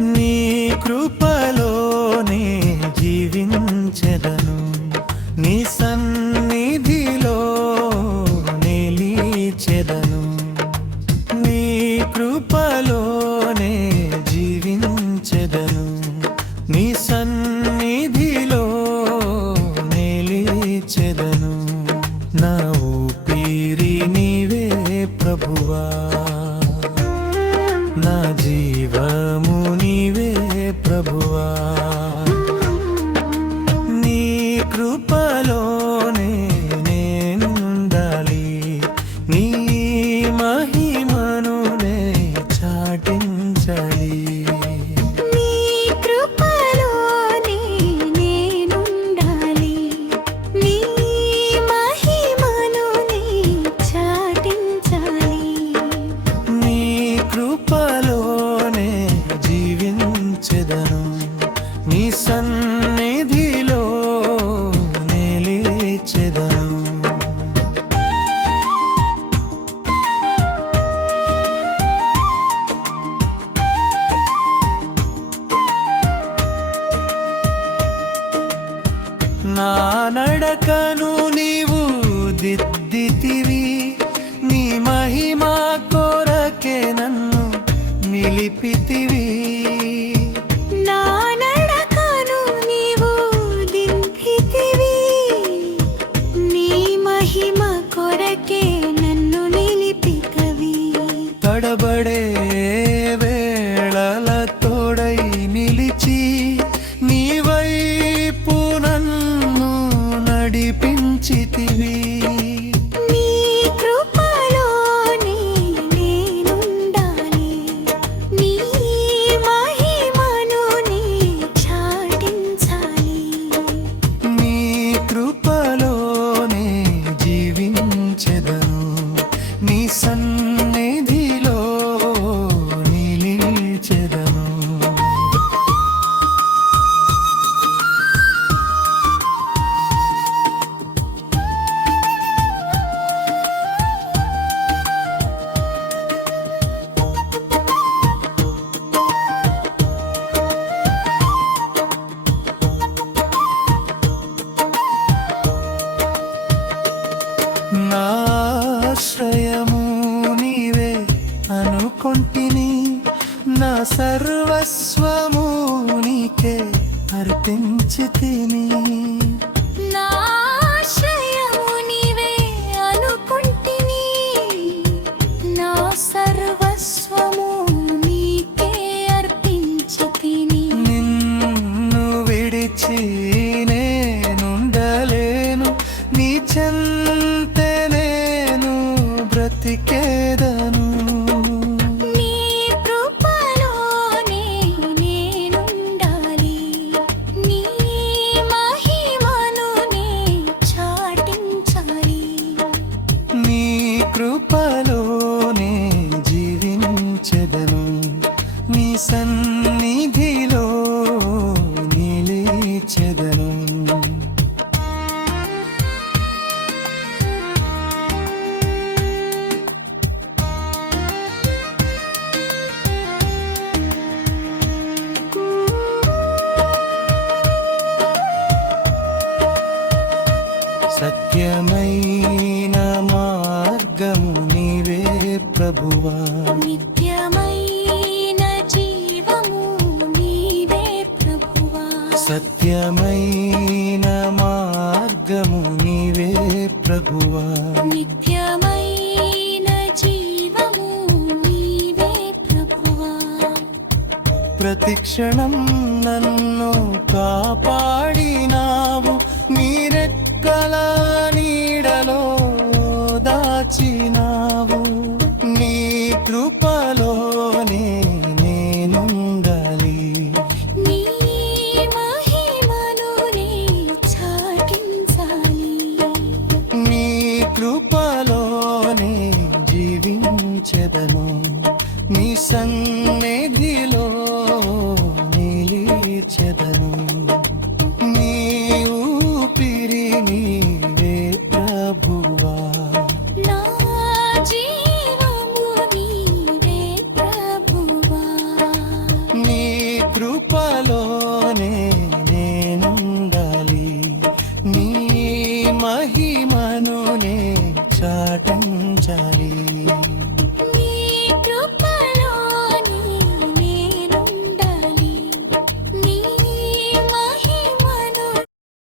నీ కృపలోనే జీవించెదను, నీ సన్నిధిలో నిలిచెదను. నీ కృపలోనే జీవించెదను, నీ సన్నిధిలో నిలిచెదను. నా ఊపిరి నీవే ప్రభువా, నా జీవము నీవే ప్రభువా. నీ కృపలోనే నేనుండాలి, నీ మహిమను నే చాటించాలి. నీ కృపలోనే నేనుండాలి, నీ మహిమను నే చాటించాలి. నీ కృపలోనే జీవించెదను, నీ సన్నిధిలో నిలిచెదను. నా నడకను నీవు దిద్దితివి, నీ మహిమా కొరకే నన్ను నిలిపితివి. నా నడకను నీవు దిద్దితివి, నీ మహిమ కొరకే నన్ను నిలిపితివి. తడబడే వేళల తోడై నిలిచి నీ వైపు నన్ను నడిపించితివి. నీ కృపలోనే నేనుండాలి, నీ మహిమను నే చాటించాలి. నీ కృపలోనే జీవించెదను, నీ సన్నిధిలో నిలిచెదను. నా ఆశ్రయము నీవే అనుకొంటిని, నా సర్వస్వము నీకే అర్పించితిని. నా ఆశ్రయము నీవే అనుకొంటిని, నా సర్వస్వము నీకే అర్పించితిని. నిన్ను విడిచి నేనుండలేను, నీ చెంతే నేను బ్రతికేదను. నీ కృపలోనే నేనుండాలి, నీ మహిమను నే చాటించాలి. నీ కృపలోనే జీవించెదను, నీ సన్నిధిలో నిలిచెదను. సత్యమైన మార్గము నీవే ప్రభువా, నిత్యమైన జీవము నీవే ప్రభువా. సత్యమైన మార్గము నీవే ప్రభువా. నిత్యమైన జీవము నీవే ప్రభువా. ప్రతిక్షణం నన్ను కాపాడినావు, నీ రెక్కల నీడలో దాచినావు. నీ కృపలోనే నేనుండాలి, నీ మహిమను నే చాటించాలి. నీ కృపలోనే జీవించెదను, నీ సన్నిధిలో నిలిచెదను. నీ ఊపిరి నీవే ప్రభువా, నా జీవము నీవే ప్రభువా. నీ కృపలోనే